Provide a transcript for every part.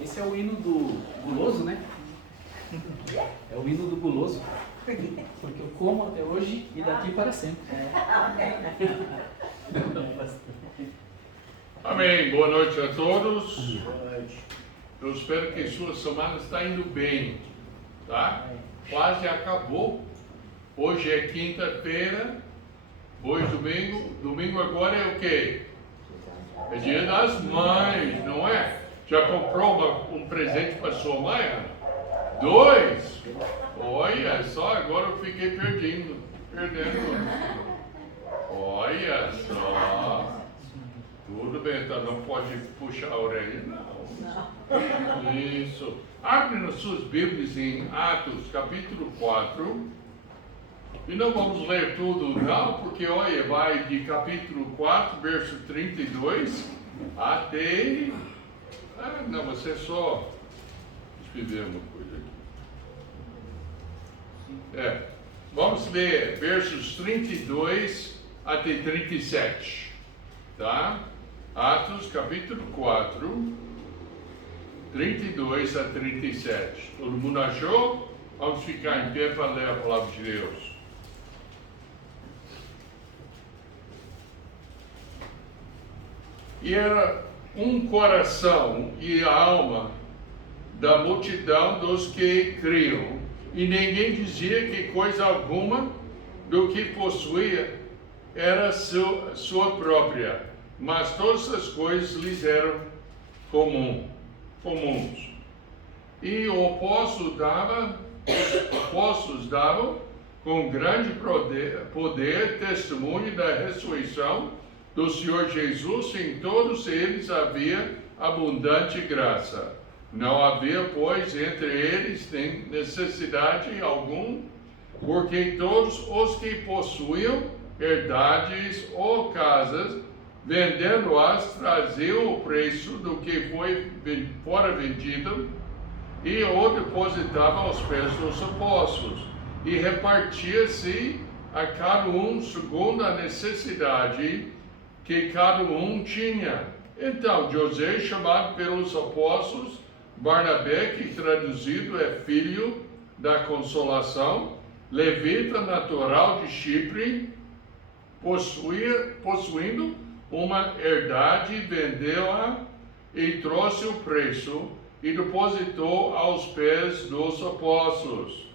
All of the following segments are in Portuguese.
Esse é o hino do guloso, né? É o hino do guloso. Porque eu como até hoje e daqui para sempre. Amém. Boa noite a todos. Boa noite. Eu espero que sua semana está indo bem, tá? Quase acabou. Hoje é quinta-feira. Hoje domingo. Domingo agora é o quê? É dia das mães, não é? Já comprou um presente para sua mãe, Ana? 2? Olha só, agora eu fiquei perdendo. Olha só. Tudo bem, então não pode puxar a orelha, não. Isso. Abre nas suas Bíblias em Atos, capítulo 4. E não vamos ler tudo, não, porque, olha, vai de capítulo 4, verso 32, até... não, você só... Deixa eu ver uma coisa aqui. Vamos ler versos 32 até 37, tá? Atos, capítulo 4, 32 a 37. Todo mundo achou? Vamos ficar em pé para ler a palavra de Deus. E era um coração e a alma da multidão dos que criam, e ninguém dizia que coisa alguma do que possuía era sua própria, mas todas as coisas lhes eram comuns. E os apóstolos davam com grande poder testemunho da ressurreição do Senhor Jesus. Em todos eles havia abundante graça. Não havia, pois, entre eles necessidade alguma, porque todos os que possuíam herdades ou casas, vendendo-as, traziam o preço do que fora vendido e o depositavam aos pés dos apóstolos, e repartia-se a cada um segundo a necessidade que cada um tinha. Então José, chamado pelos apóstolos Barnabé, que traduzido é filho da consolação, levita natural de Chipre, possuindo uma herdade, vendeu-a e trouxe o preço e depositou aos pés dos apóstolos.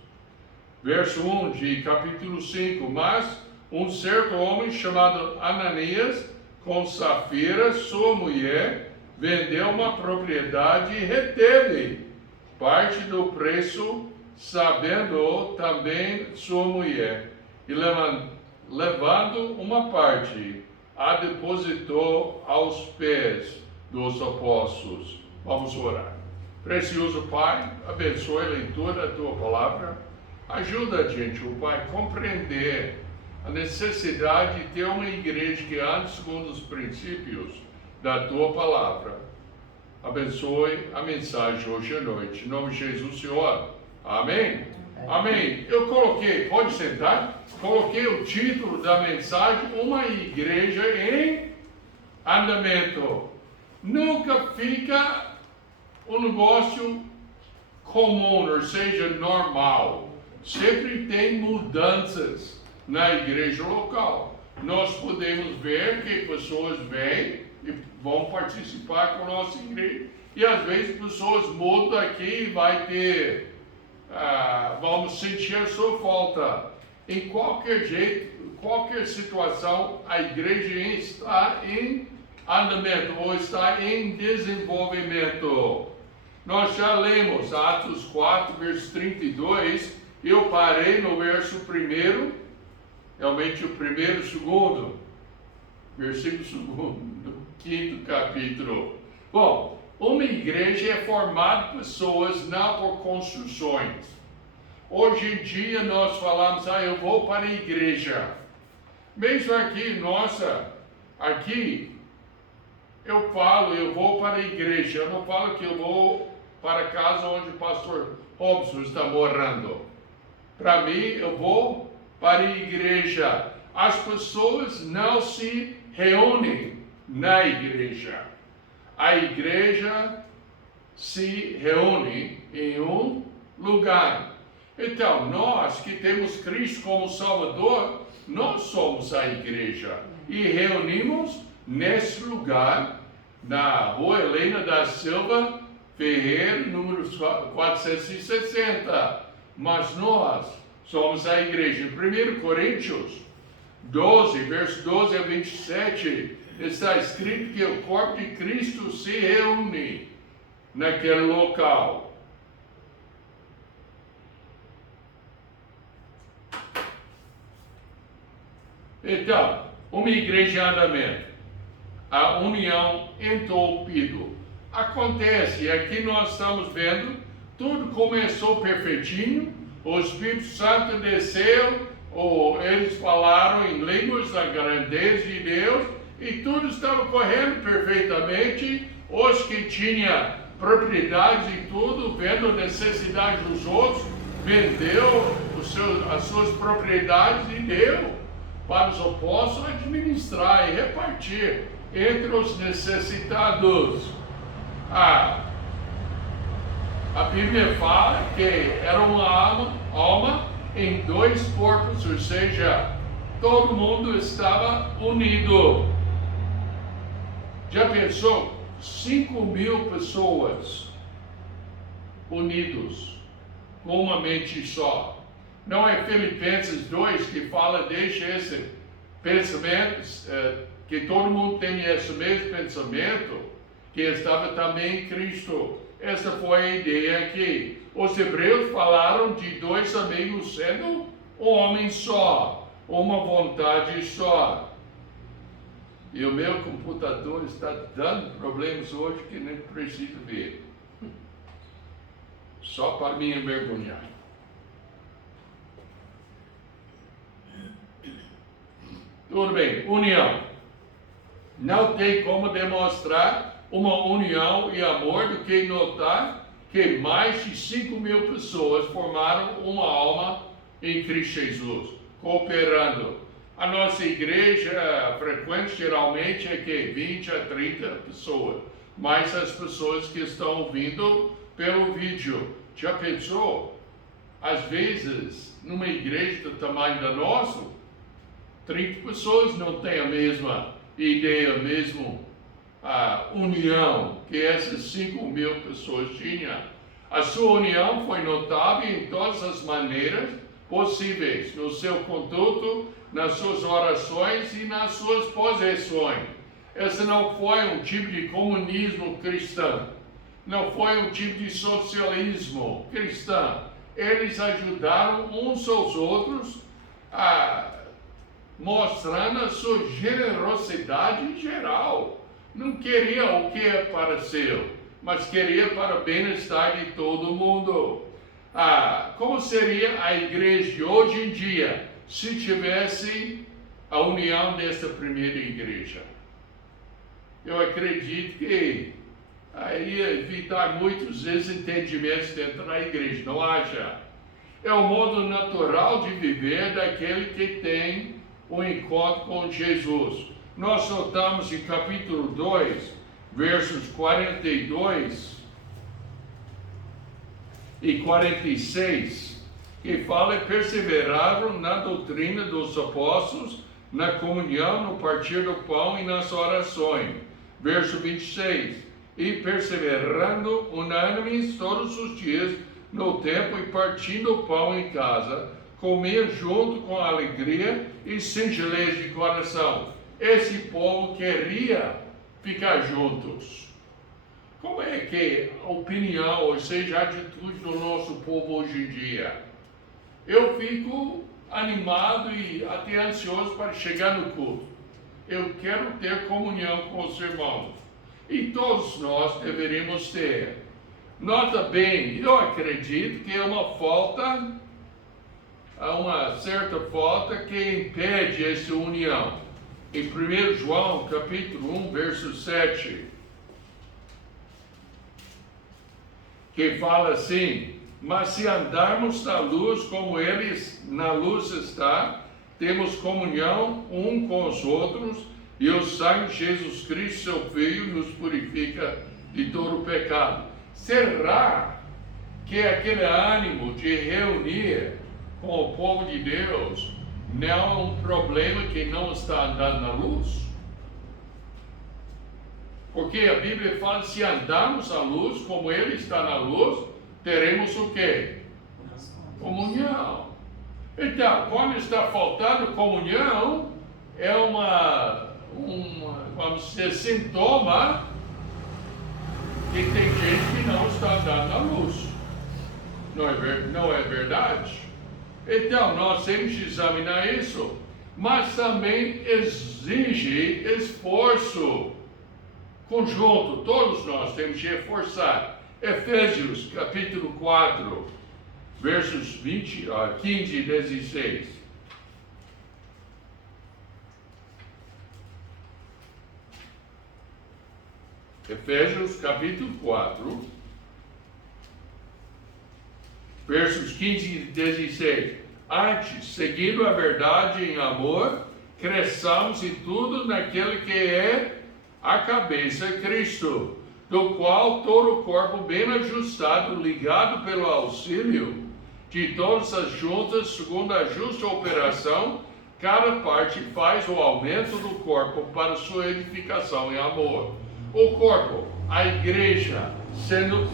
Verso 1 de capítulo 5. Mas um certo homem chamado Ananias, com Safira, sua mulher, vendeu uma propriedade e reteve parte do preço, sabendo também sua mulher, e levando uma parte, a depositou aos pés dos apóstolos. Vamos orar. Precioso Pai, abençoe a leitura da Tua Palavra. Ajuda a gente, Pai, a compreender a necessidade de ter uma igreja que ande segundo os princípios da Tua Palavra. Abençoe a mensagem hoje à noite. Em nome de Jesus, Senhor. Amém? Amém. Eu coloquei, pode sentar? Coloquei o título da mensagem: Uma igreja em andamento. Nunca fica um negócio comum, ou seja, normal. Sempre tem mudanças na igreja local. Nós podemos ver que pessoas vêm e vão participar com a nossa igreja, e às vezes pessoas mudam aqui e vai ter, vamos sentir a sua falta. Em qualquer jeito, qualquer situação, a igreja está em andamento ou está em desenvolvimento. Nós já lemos Atos 4, verso 32, eu parei no verso 1, realmente o primeiro e segundo, versículo 2, do 5º capítulo. Bom, uma igreja é formada por pessoas, não por construções. Hoje em dia nós falamos, eu vou para a igreja. Mesmo aqui, aqui eu falo, eu vou para a igreja. Eu não falo que eu vou para a casa onde o pastor Robson está morando. Para mim, eu vou para a igreja. As pessoas não se reúnem na igreja. A igreja se reúnem em um lugar. Então, nós que temos Cristo como Salvador, nós somos a igreja e reunimos nesse lugar, na Rua Helena da Silva Ferreira, número 460. Mas nós somos a igreja. Em 1 Coríntios 12, verso 12 a 27, está escrito que o corpo de Cristo se reúne naquele local. Então, uma igreja em andamento, a união entulpida. Acontece, aqui nós estamos vendo, tudo começou perfeitinho, o Espírito Santo desceu, eles falaram em línguas da grandeza de Deus, e tudo estava correndo perfeitamente. Os que tinham propriedades e tudo, vendo a necessidade dos outros, vendeu as suas propriedades e deu para os apóstolos administrar e repartir entre os necessitados. A Bíblia fala que era uma alma em dois corpos, ou seja, todo mundo estava unido. Já pensou? 5.000 pessoas unidos com uma mente só. Não é Filipenses 2 que fala, deixa esse pensamento, que todo mundo tem esse mesmo pensamento, que estava também em Cristo. Essa foi a ideia aqui. Os hebreus falaram de dois amigos sendo um homem só, uma vontade só. E o meu computador está dando problemas hoje que nem preciso ver. Só para me envergonhar. Tudo bem, união. Não tem como demonstrar uma união e amor do que notar que mais de 5.000 pessoas formaram uma alma em Cristo Jesus, cooperando. A nossa igreja frequente geralmente é que 20 a 30 pessoas, mais as pessoas que estão vindo pelo vídeo. Já pensou? Às vezes, numa igreja do tamanho da nossa, 30 pessoas não têm a mesma ideia, a mesma união que essas 5.000 pessoas tinham. A sua união foi notável em todas as maneiras possíveis, no seu conduto, nas suas orações e nas suas possessões. Esse não foi um tipo de comunismo cristão, não foi um tipo de socialismo cristão. Eles ajudaram uns aos outros, mostrando a sua generosidade em geral. Não queria o que é para seu, mas queria para o bem-estar de todo mundo. Como seria a igreja de hoje em dia se tivesse a união desta primeira igreja? Eu acredito que ia evitar muitos desentendimentos dentro da igreja, não acha? É o modo natural de viver daquele que tem um encontro com Jesus. Nós notamos em capítulo 2, versos 42 e 46, que fala: perseveraram na doutrina dos apóstolos, na comunhão, no partir do pão e nas orações. Verso 26, e perseverando unânimes todos os dias no templo e partindo o pão em casa, comer junto com alegria e singeleza de coração. Esse povo queria ficar juntos. Como é que a opinião, ou seja, a atitude do nosso povo hoje em dia? Eu fico animado e até ansioso para chegar no culto. Eu quero ter comunhão com os irmãos. E todos nós deveríamos ter. Nota bem, eu acredito que é uma certa falta que impede essa união. Em 1 João, capítulo 1, verso 7, que fala assim: mas se andarmos na luz como Ele na luz está, temos comunhão um com os outros, e o sangue de Jesus Cristo, seu Filho, nos purifica de todo o pecado. Será que aquele ânimo de reunir com o povo de Deus não é um problema que não está andando na luz? Porque a Bíblia fala, se andarmos à luz, como Ele está na luz, teremos o quê? Comunhão. Então, quando está faltando comunhão, é vamos dizer, sintoma que tem gente que não está andando na luz. Não é verdade? Então, nós temos que examinar isso, mas também exige esforço conjunto. Todos nós temos que reforçar. Efésios, capítulo 4, versos 15 e 16. Efésios, capítulo 4, versos 15 e 16. Antes, seguindo a verdade em amor, cresçamos em tudo naquele que é a cabeça, Cristo, do qual todo o corpo bem ajustado, ligado pelo auxílio de todas as juntas, segundo a justa operação, cada parte faz o aumento do corpo para sua edificação em amor. O corpo, a igreja, sendo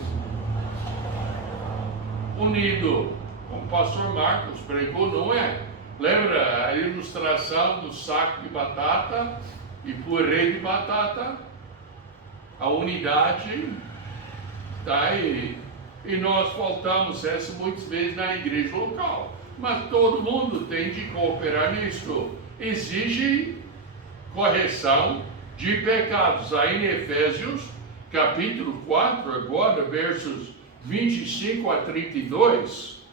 unido, como o pastor Marcos pregou, não é? Lembra a ilustração do saco de batata e purê de batata? A unidade está aí. E nós faltamos essa muitas vezes na igreja local. Mas todo mundo tem de cooperar nisso. Exige correção de pecados. Aí em Efésios, capítulo 4, agora, versos 25 a 32.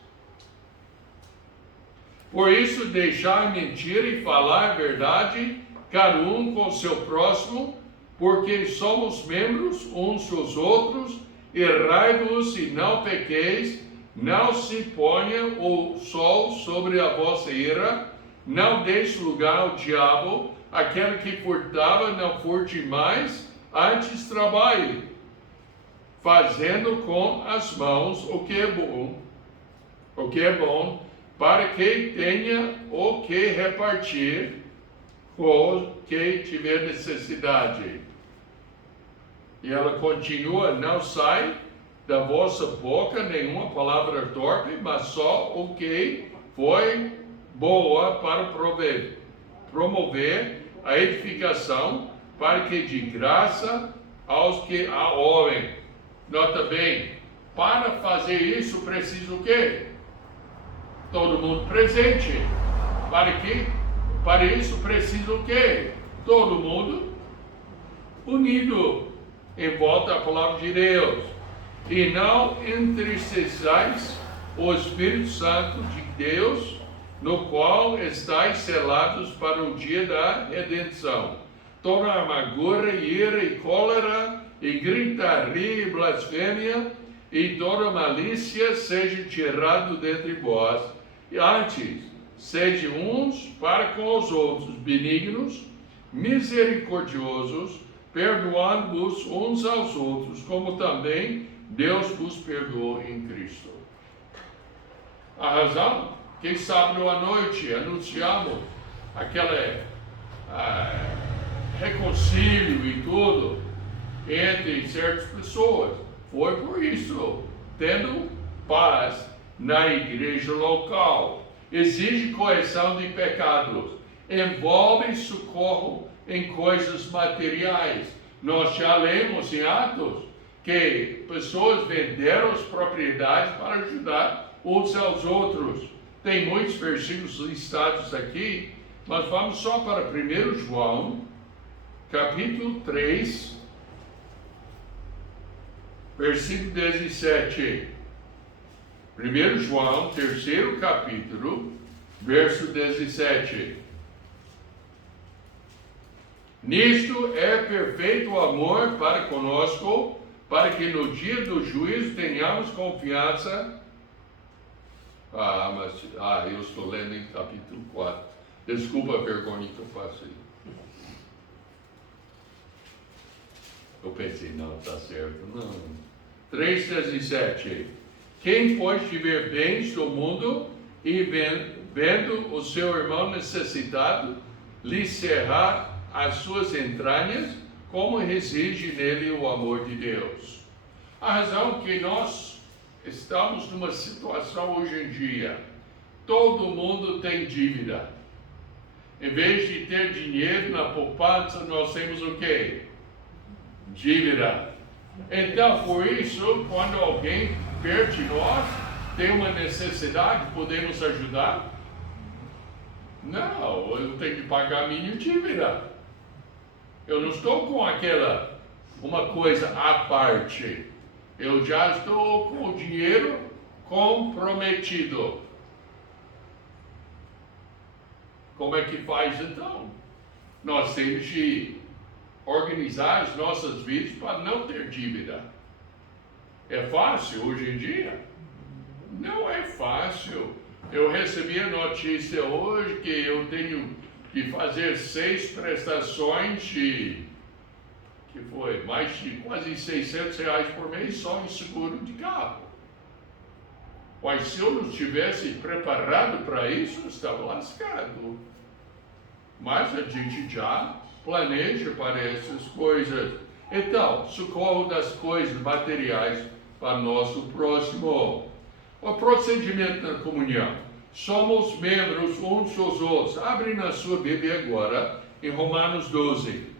Por isso, deixar mentira e falar a verdade, cada um com seu próximo, porque somos membros uns dos outros. Errai-vos e não pequeis, não se ponha o sol sobre a vossa ira, não deixe lugar ao diabo. Aquele que furtava, não furte mais, antes trabalhe, fazendo com as mãos o que é bom, para que tenha o que repartir com quem tiver necessidade. E ela continua, não sai da vossa boca nenhuma palavra torpe, mas só o que foi boa para promover a edificação, para que de graça aos que a ouvem. Nota bem, para fazer isso precisa o quê? Todo mundo presente. Para isso precisa o quê? Todo mundo unido em volta à palavra de Deus. E não entristeçais o Espírito Santo de Deus, no qual estáis selados para o dia da redenção. Toda amargura, ira e cólera, e gritaria e blasfêmia, e toda malícia seja tirado dentre vós. E antes, sede uns para com os outros benignos, misericordiosos, perdoando-vos uns aos outros, como também Deus vos perdoou em Cristo. A razão, que sábado à noite anunciamos aquele reconcílio e tudo entre certas pessoas, foi por isso, tendo paz na igreja local. Exige correção de pecados, envolve socorro em coisas materiais. Nós já lemos em Atos que pessoas venderam as propriedades para ajudar uns aos outros. Tem muitos versículos listados aqui, mas vamos só para 1 João, capítulo 3, versículo 17. 1 João, terceiro capítulo, verso 17. Nisto é perfeito o amor para conosco, para que no dia do juízo tenhamos confiança. Eu estou lendo em capítulo 4. Desculpa a vergonha que eu faço aí. Eu pensei, não, está certo, não. 3,17. Quem pode tiver bens do mundo e vendo o seu irmão necessitado, lhe cerrar as suas entranhas, como reside nele o amor de Deus? A razão que nós estamos numa situação hoje em dia, todo mundo tem dívida. Em vez de ter dinheiro na poupança, nós temos o quê? Dívida. Então, por isso, quando alguém perto de nós tem uma necessidade, podemos ajudar? Não, eu tenho que pagar a minha dívida. Eu não estou com uma coisa à parte. Eu já estou com o dinheiro comprometido. Como é que faz então? Nós temos de organizar as nossas vidas para não ter dívida. É fácil hoje em dia? Não é fácil. Eu recebi a notícia hoje que eu tenho que fazer 6 prestações que foi mais de quase R$ 600 por mês só em seguro de carro. Mas se eu não estivesse preparado para isso, eu estava lascado. Mas a gente já planeja para essas coisas. Então, socorro das coisas materiais para nosso próximo. O procedimento da comunhão. Somos membros uns dos outros. Abre na sua Bíblia agora, em Romanos 12.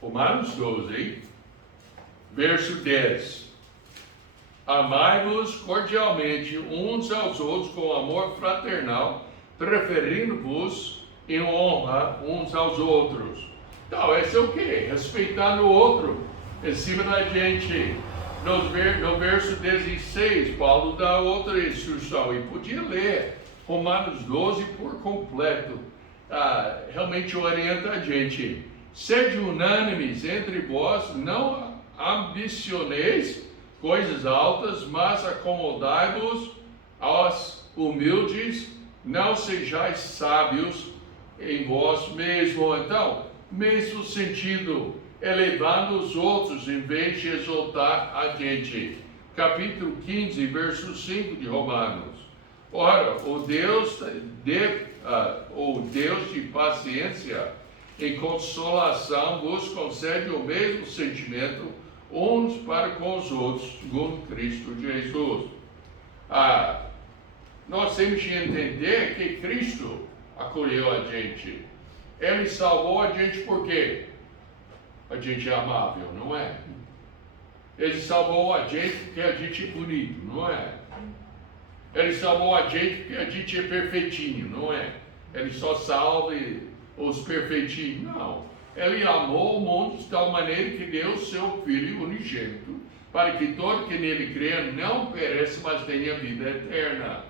Romanos 12, verso 10. Amai-vos cordialmente uns aos outros com amor fraternal, preferindo-vos em honra uns aos outros. Então, esse é o quê? Respeitando o outro em cima da gente. No verso 16, Paulo dá outra instrução, e podia ler Romanos 12 por completo. Realmente orienta a gente. Sede unânimes entre vós, não ambicioneis coisas altas, mas acomodai-vos aos humildes, não sejais sábios em vós mesmo. Então, mesmo sentido, elevando os outros em vez de exaltar a gente. Capítulo 15, verso 5 de Romanos. Ora, o Deus de paciência em consolação vos concede o mesmo sentimento uns para com os outros, segundo Cristo Jesus. Nós temos que entender que Cristo acolheu a gente. Ele salvou a gente por quê? A gente é amável, não é? Ele salvou a gente porque a gente é bonito, não é? Ele salvou a gente porque a gente é perfeitinho, não é? Ele só salva os perfeitinhos. Não. Ele amou o mundo de tal maneira que deu seu Filho unigênito, para que todo que nele creia não pereça, mas tenha vida eterna.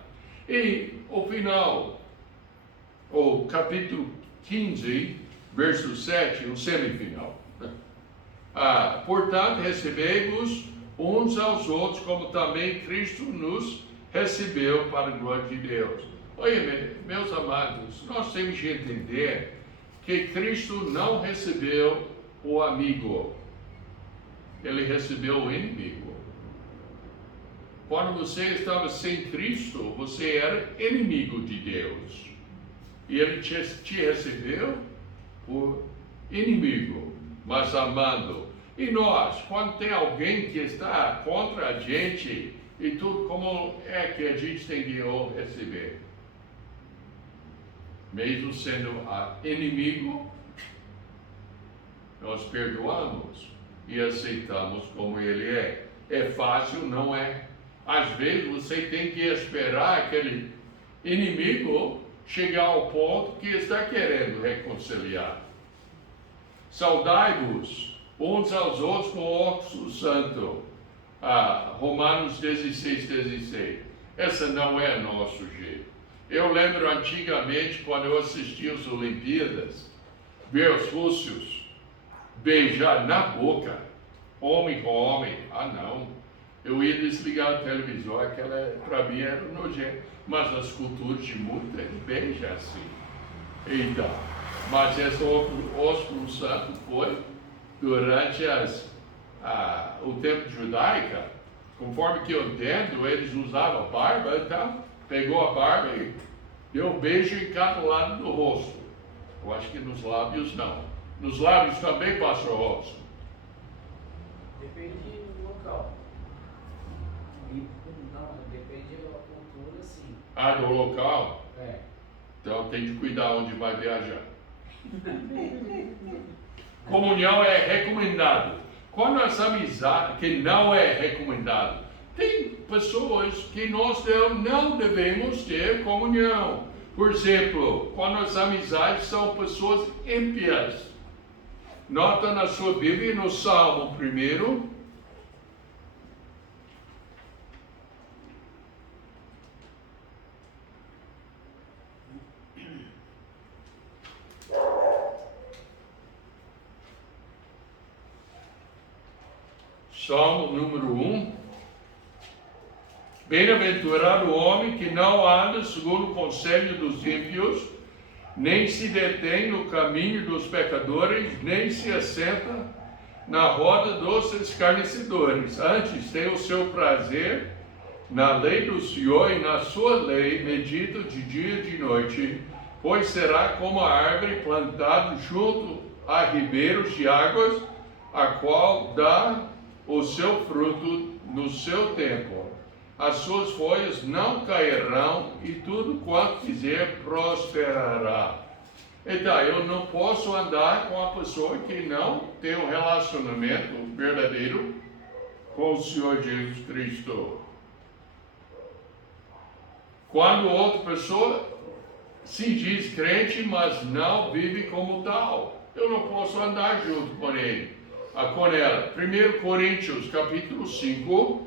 E o final, o capítulo 15, verso 7, o semifinal. Portanto, recebei-vos uns aos outros, como também Cristo nos recebeu para a glória de Deus. Olha, meus amados, nós temos que entender que Cristo não recebeu o amigo, ele recebeu o inimigo. Quando você estava sem Cristo, você era inimigo de Deus. E ele te recebeu por inimigo, mas amando. E nós, quando tem alguém que está contra a gente, e tudo, como é que a gente tem que o receber? Mesmo sendo inimigo, nós perdoamos e aceitamos como ele é. É fácil? Não é. Às vezes você tem que esperar aquele inimigo chegar ao ponto que está querendo reconciliar. Saudai-vos uns aos outros com o óculos santo. Romanos 16, 16. Essa não é nosso jeito. Eu lembro antigamente, quando eu assistia as Olimpíadas, ver os rússios beijar na boca, homem com homem. Não. Eu ia desligar o televisor, aquela para mim era nojento. Mas as culturas de mundo é bem já assim. Então, mas esse ósculo santo foi durante o tempo judaico, conforme que eu entendo, eles usavam barba, então pegou a barba e deu um beijo em cada lado do rosto. Eu acho que nos lábios não. Nos lábios também passou o ósculo. Depende do local. Não, depende da cultura, sim. Ah, do local? É. Então tem que cuidar onde vai viajar. Comunhão é recomendado. Quando essa amizade que não é recomendado, tem pessoas que nós não devemos ter comunhão. Por exemplo, quando as amizades são pessoas ímpias. Nota na sua Bíblia, no Salmo 1. Salmo número 1. Bem-aventurado o homem que não anda segundo o conselho dos ímpios, nem se detém no caminho dos pecadores, nem se assenta na roda dos escarnecedores. Antes tem o seu prazer na lei do Senhor, e na sua lei medita de dia e de noite, pois será como a árvore plantada junto a ribeiros de águas, a qual dá o seu fruto no seu tempo. As suas folhas não cairão, e tudo quanto fizer prosperará. Então, eu não posso andar com a pessoa que não tem um relacionamento verdadeiro com o Senhor Jesus Cristo. Quando outra pessoa se diz crente, mas não vive como tal, eu não posso andar junto com ele, com ela. 1 Coríntios, capítulo 5.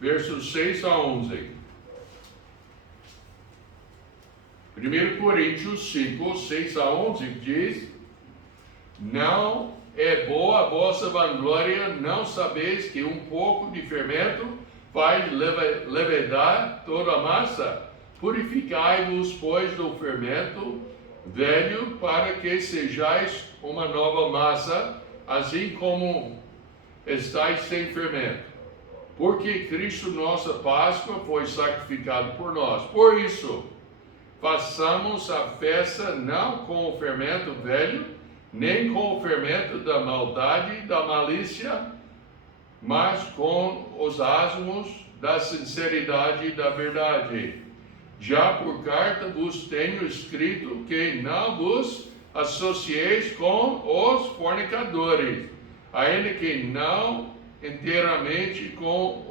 Versos 6 a 11. 1 Coríntios 5, 6 a 11 diz: não é boa a vossa vanglória, não sabeis que um pouco de fermento faz levedar toda a massa? Purificai-vos, pois, do fermento velho, para que sejais uma nova massa, assim como estáis sem fermento. Porque Cristo, nossa Páscoa, foi sacrificado por nós. Por isso, façamos a festa não com o fermento velho, nem com o fermento da maldade e da malícia, mas com os asmos da sinceridade e da verdade. Já por carta vos tenho escrito que não vos associeis com os fornicadores, ainda que não inteiramente com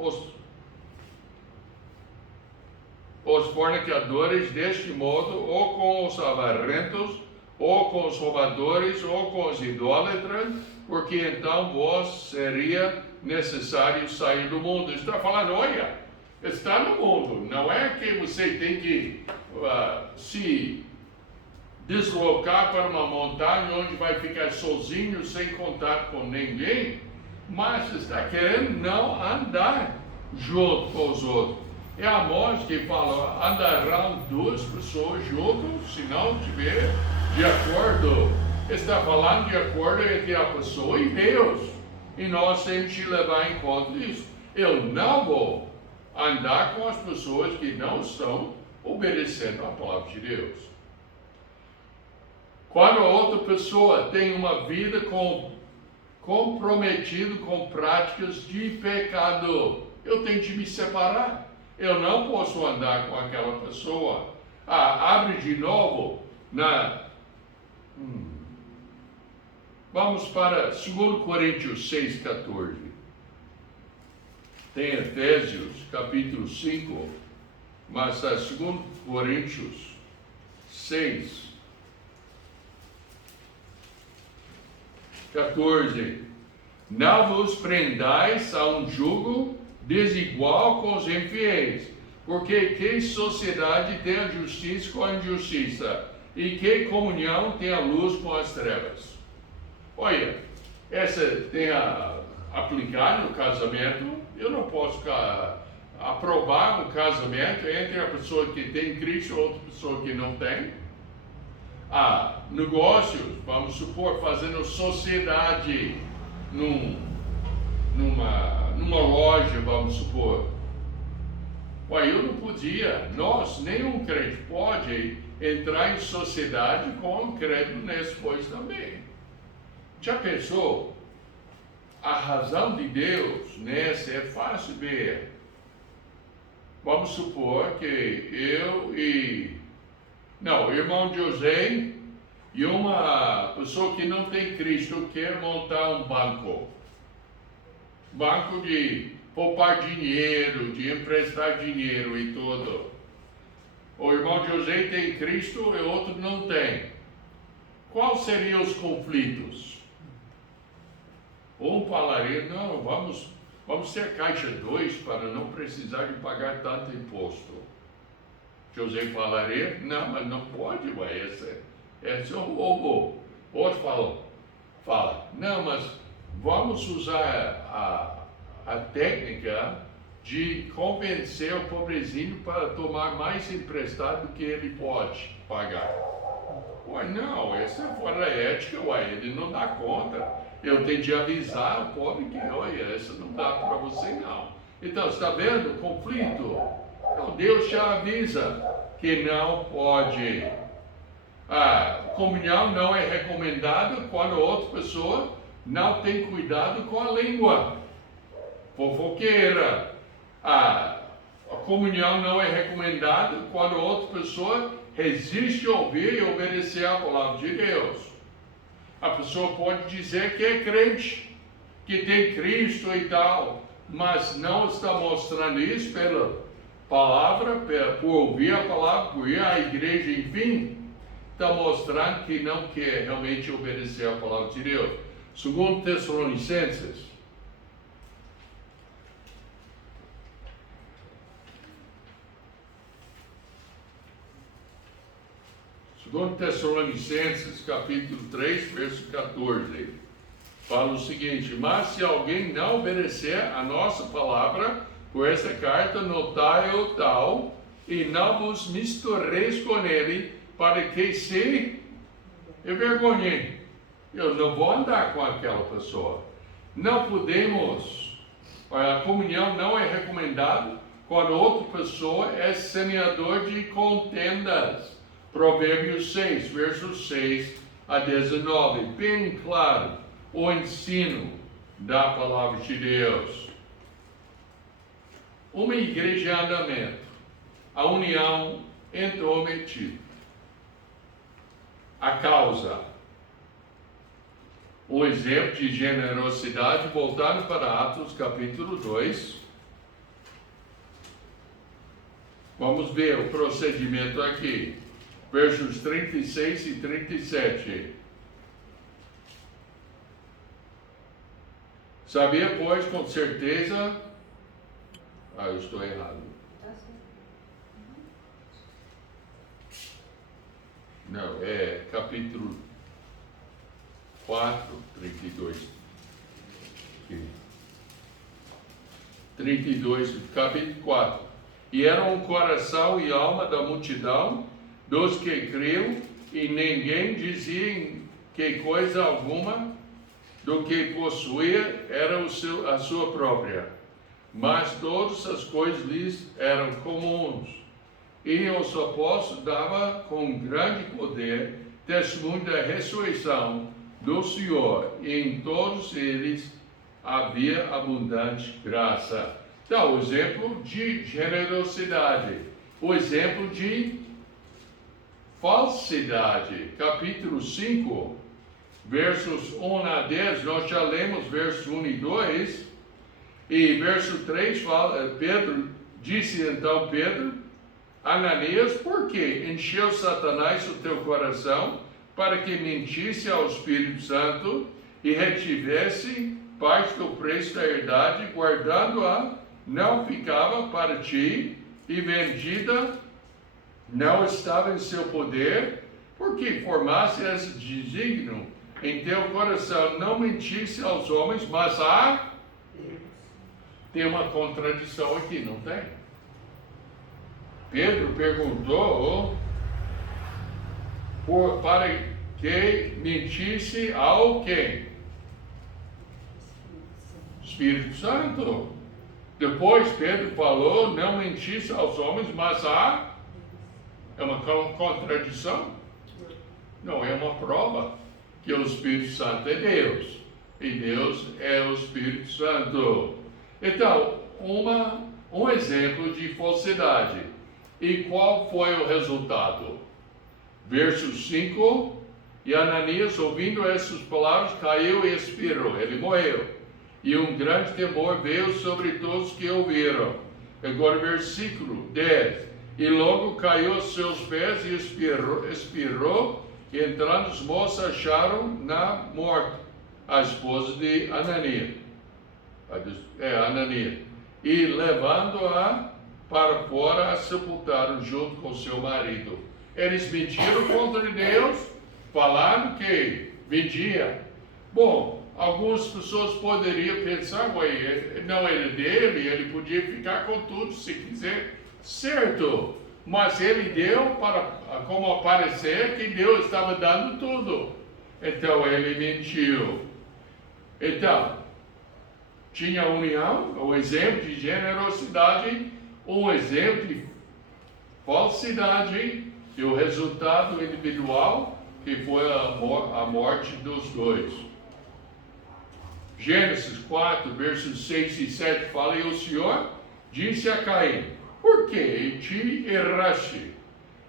os fornicadores deste modo, ou com os avarentos, ou com os roubadores, ou com os idólatras, porque então vos seria necessário sair do mundo. Está falando, olha, está no mundo, não é que você tem que se deslocar para uma montanha onde vai ficar sozinho, sem contato com ninguém, mas está querendo não andar junto com os outros. É Amós que fala, andarão duas pessoas juntos, se não tiver de acordo. Está falando de acordo entre a pessoa e Deus. E nós temos que levar em conta isso. Eu não vou andar com as pessoas que não estão obedecendo a palavra de Deus. Quando a outra pessoa tem uma vida comprometida com práticas de pecado, eu tenho que me separar. Eu não posso andar com aquela pessoa. Abre de novo Vamos para 2 Coríntios 6, 14. Tem Efésios, capítulo 5, mas 2 Coríntios 6, 14. Não vos prendais a um jugo desigual com os infiéis, porque que sociedade tem a justiça com a injustiça? E que comunhão tem a luz com as trevas? Olha, essa tem a aplicar no casamento. Eu não posso aprovar um casamento entre a pessoa que tem Cristo e outra pessoa que não tem. Negócios, vamos supor, fazendo sociedade numa loja, vamos supor. Eu não podia, nenhum crente pode entrar em sociedade com um crédito nesse pois também. Já pensou? A razão de Deus nessa é fácil ver. Vamos supor que o irmão José e uma pessoa que não tem Cristo quer montar um banco de poupar dinheiro, de emprestar dinheiro e tudo. O irmão José tem Cristo e o outro não tem. Quais seriam os conflitos? Um falaria, não, vamos ser caixa 2 para não precisar de pagar tanto imposto. José falaria, não, mas não pode, esse é um roubo. Outro fala, não, mas vamos usar a técnica de convencer o pobrezinho para tomar mais emprestado do que ele pode pagar. Não, essa é fora da ética, ele não dá conta. Eu tenho de avisar o pobre que, essa não dá para você não. Então, está vendo o conflito? Então, Deus já avisa que não pode. Comunhão não é recomendado quando a outra pessoa não tem cuidado com a língua. Fofoqueira. A comunhão não é recomendada quando a outra pessoa resiste a ouvir e obedecer a palavra de Deus. A pessoa pode dizer que é crente, que tem Cristo e tal, mas não está mostrando isso pela palavra, por ouvir a palavra, por ir à igreja, enfim, está mostrando que não quer realmente obedecer a palavra de Deus. 2 Tessalonicenses. 2 Tessalonicenses, capítulo 3, verso 14, fala o seguinte: mas se alguém não obedecer a nossa palavra, por esta carta notai-o tal, e não vos mistureis com ele, para que se envergonhem. Eu não vou andar com aquela pessoa. Não podemos, a comunhão não é recomendada quando outra pessoa é semeador de contendas. Provérbios 6, versos 6 a 19, bem claro o ensino da palavra de Deus. Uma igreja em andamento, a união intrometida, a causa, um exemplo de generosidade voltado para Atos capítulo 2. Vamos ver o procedimento aqui. Versos 36 e 37. Sabia, pois, com certeza... eu estou errado. Não, é capítulo 4, 32. 32, capítulo 4. E eram o coração e alma da multidão dos que criam, e ninguém dizia que coisa alguma do que possuía era a sua própria, mas todas as coisas lhes eram comuns. E os apóstolos davam com grande poder testemunho da ressurreição do Senhor, e em todos eles havia abundante graça. Então, o exemplo de generosidade, o exemplo de falsidade, capítulo 5, versos 1 a 10, nós já lemos versos 1 e 2, e verso 3 fala, disse então Pedro, Ananias, por que encheu Satanás o teu coração, para que mentisse ao Espírito Santo, e retivesse parte do preço da herdade, guardando-a, não ficava para ti, e vendida, não estava em seu poder, porque formasse esse desígnio em teu coração, não mentisse aos homens, mas a... Tem uma contradição aqui, não tem? Pedro perguntou para que mentisse ao quem? Espírito Santo. Depois Pedro falou, não mentisse aos homens, mas a... É uma contradição? Não, é uma prova que o Espírito Santo é Deus. E Deus é o Espírito Santo. Então, um exemplo de falsidade. E qual foi o resultado? Verso 5. E Ananias, ouvindo essas palavras, caiu e expirou. Ele morreu. E um grande temor veio sobre todos que ouviram. Agora, versículo 10. E logo caiu aos seus pés e expirou. E entrando os moços acharam na morte a esposa de Ananias. Ananias. E levando-a para fora, a sepultaram junto com seu marido. Eles mentiram contra Deus, falaram que vendia. Bom, algumas pessoas poderiam pensar, não era dele, ele podia ficar com tudo se quiser. Certo, mas ele deu para como aparecer que Deus estava dando tudo. Então ele mentiu. Então, tinha união, um exemplo de generosidade, um exemplo de falsidade e o resultado individual que foi a morte dos dois. Gênesis 4, versos 6 e 7 fala, e o Senhor disse a Caim, por que te erraste?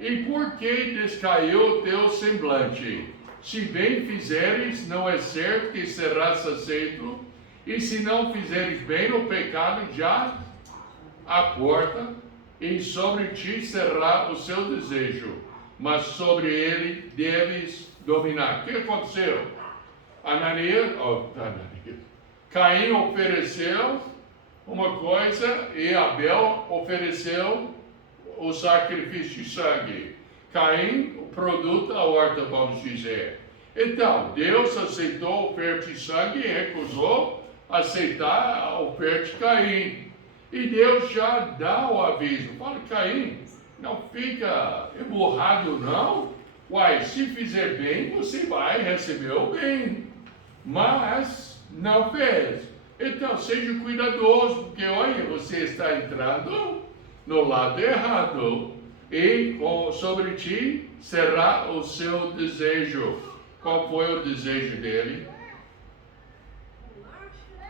E por que descaiu o teu semblante? Se bem fizeres, não é certo que serás aceito, e se não fizeres bem, o pecado já à porta, e sobre ti será o seu desejo, mas sobre ele deves dominar. O que aconteceu? Caim ofereceu uma coisa e Abel ofereceu o sacrifício de sangue. Caim, o produto da horta, vamos dizer. Então, Deus aceitou a oferta de sangue e recusou aceitar a oferta de Caim. E Deus já dá o aviso. Fala, Caim, não fica emburrado não. Uai, se fizer bem, você vai receber o bem. Mas não fez. Então, seja cuidadoso, porque olha, você está entrando no lado errado. E sobre ti será o seu desejo. Qual foi o desejo dele?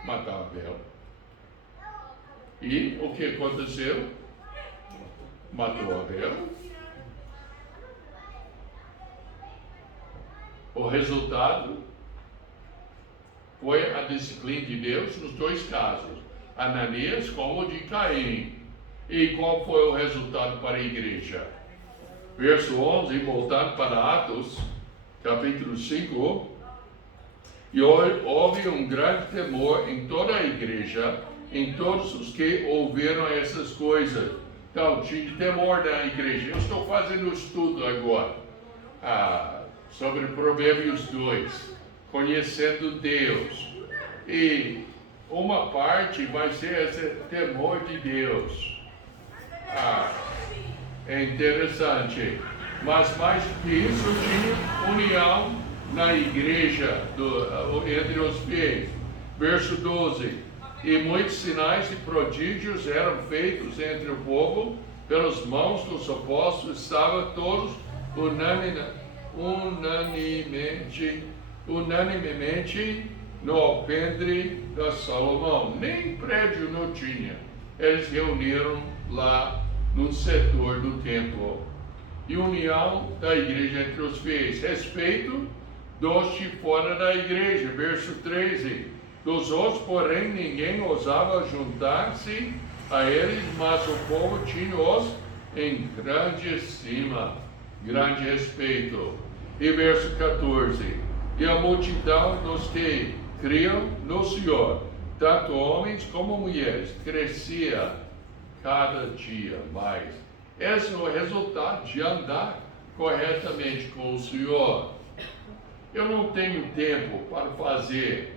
Matar Abel. E o que aconteceu? Matou Abel. O resultado foi a disciplina de Deus nos dois casos, Ananias como de Caim. E qual foi o resultado para a igreja? Verso 11, voltando para Atos, capítulo 5, e houve um grande temor em toda a igreja, em todos os que ouviram essas coisas. Então, tinha temor da igreja. Eu estou fazendo um estudo agora sobre Provérbios 2, conhecendo Deus. E uma parte vai ser esse temor de Deus. É interessante. Mas mais que isso, tinha união na igreja entre os fiéis. Verso 12. E muitos sinais e prodígios eram feitos entre o povo, pelas mãos dos apóstolos, estavam todos unanimemente no alpendre de Salomão. Nem prédio não tinha. Eles reuniram lá no setor do templo. E união da igreja entre os fiéis. Respeito dos de fora da igreja. Verso 13. Dos outros, porém, ninguém ousava juntar-se a eles, mas o povo tinha-os em grande estima, grande respeito. E verso 14. E a multidão dos que criam no Senhor, tanto homens como mulheres, crescia cada dia mais. Esse é o resultado de andar corretamente com o Senhor. Eu não tenho tempo para fazer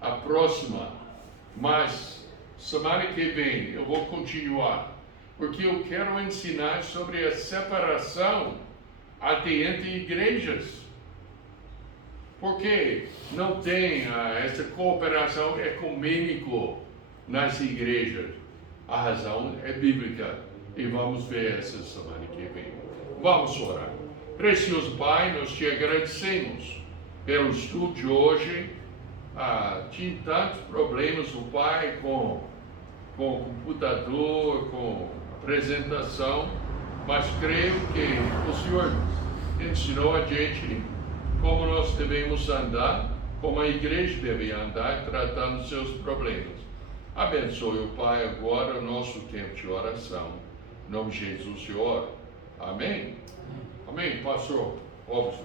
a próxima, mas semana que vem eu vou continuar, porque eu quero ensinar sobre a separação até entre igrejas. Porque não tem essa cooperação ecumênica nas igrejas. A razão é bíblica. E vamos ver essa semana que vem. Vamos orar. Precioso Pai, nós te agradecemos pelo estudo de hoje. Tinha tantos problemas o Pai com o computador, com a apresentação, mas creio que o Senhor ensinou a gente como nós devemos andar, como a igreja deve andar, tratando seus problemas. Abençoe o Pai agora o nosso tempo de oração. Em nome de Jesus, Senhor. Amém? Amém, pastor Robson.